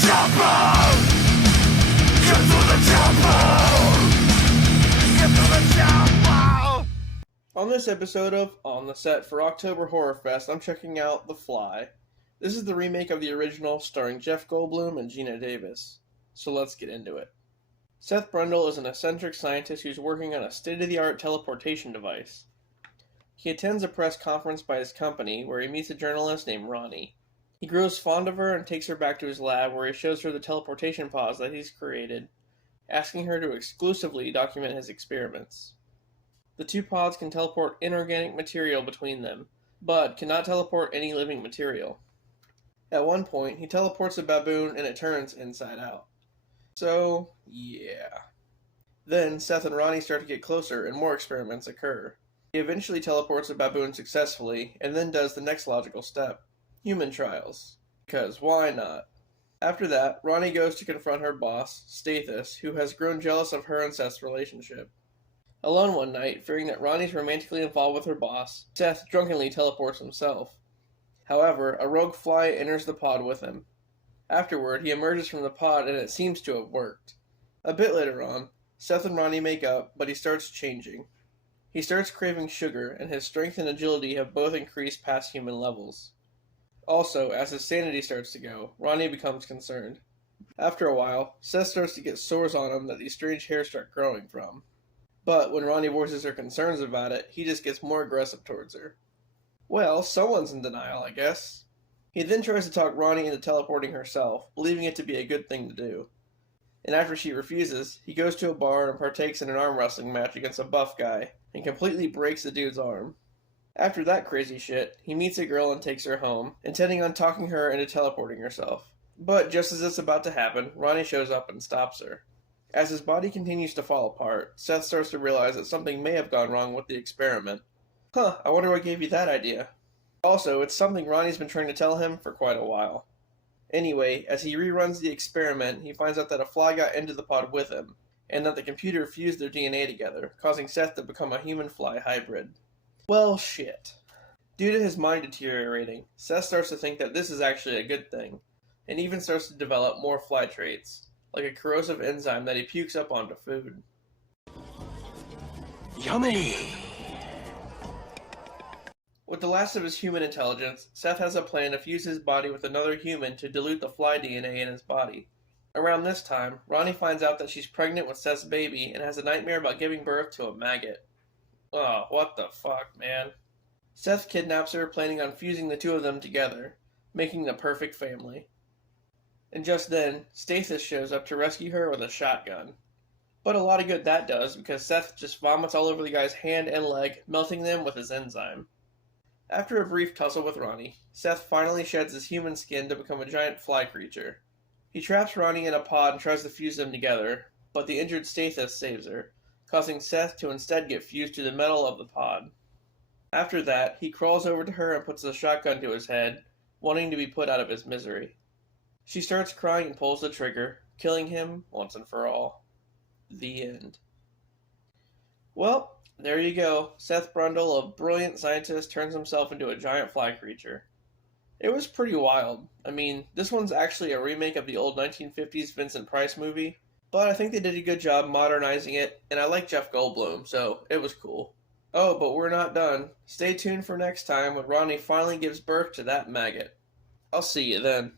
chopper! Get to the chopper! Get to the chopper! On this episode of On the Set for October Horrorfest, I'm checking out The Fly. This is the remake of the original, starring Jeff Goldblum and Gina Davis. So let's get into it. Seth Brundle is an eccentric scientist who's working on a state-of-the-art teleportation device. He attends a press conference by his company where he meets a journalist named Ronnie. He grows fond of her and takes her back to his lab where he shows her the teleportation pods that he's created, asking her to exclusively document his experiments. The two pods can teleport inorganic material between them, but cannot teleport any living material. At one point, he teleports a baboon and it turns inside out. So, yeah. Then, Seth and Ronnie start to get closer and more experiments occur. He eventually teleports a baboon successfully, and then does the next logical step. Human trials. Because why not? After that, Ronnie goes to confront her boss, Stathis, who has grown jealous of her and Seth's relationship. Alone one night, fearing that Ronnie's romantically involved with her boss, Seth drunkenly teleports himself. However, a rogue fly enters the pod with him. Afterward, he emerges from the pod and it seems to have worked. A bit later on, Seth and Ronnie make up, but he starts changing. He starts craving sugar, and his strength and agility have both increased past human levels. Also, as his sanity starts to go, Ronnie becomes concerned. After a while, Seth starts to get sores on him that these strange hairs start growing from. But when Ronnie voices her concerns about it, he just gets more aggressive towards her. Well, someone's in denial, I guess. He then tries to talk Ronnie into teleporting herself, believing it to be a good thing to do. And after she refuses, he goes to a bar and partakes in an arm wrestling match against a buff guy, and completely breaks the dude's arm. After that crazy shit, he meets a girl and takes her home, intending on talking her into teleporting herself. But just as it's about to happen, Ronnie shows up and stops her. As his body continues to fall apart, Seth starts to realize that something may have gone wrong with the experiment. I wonder what gave you that idea. Also, it's something Ronnie's been trying to tell him for quite a while. Anyway, as he reruns the experiment, he finds out that a fly got into the pod with him, and that the computer fused their DNA together, causing Seth to become a human-fly hybrid. Well, shit. Due to his mind deteriorating, Seth starts to think that this is actually a good thing, and even starts to develop more fly traits, like a corrosive enzyme that he pukes up onto food. Yummy! With the last of his human intelligence, Seth has a plan to fuse his body with another human to dilute the fly DNA in his body. Around this time, Ronnie finds out that she's pregnant with Seth's baby and has a nightmare about giving birth to a maggot. Oh, what the fuck, man. Seth kidnaps her, planning on fusing the two of them together, making the perfect family. And just then, Stathis shows up to rescue her with a shotgun. But a lot of good that does, because Seth just vomits all over the guy's hand and leg, melting them with his enzyme. After a brief tussle with Ronnie, Seth finally sheds his human skin to become a giant fly creature. He traps Ronnie in a pod and tries to fuse them together, but the injured Stathis saves her, causing Seth to instead get fused to the metal of the pod. After that, he crawls over to her and puts the shotgun to his head, wanting to be put out of his misery. She starts crying and pulls the trigger, killing him once and for all. The end. Well, there you go. Seth Brundle, a brilliant scientist, turns himself into a giant fly creature. It was pretty wild. I mean, this one's actually a remake of the old 1950s Vincent Price movie, but I think they did a good job modernizing it, and I like Jeff Goldblum, so it was cool. Oh, but we're not done. Stay tuned for next time when Ronnie finally gives birth to that maggot. I'll see you then.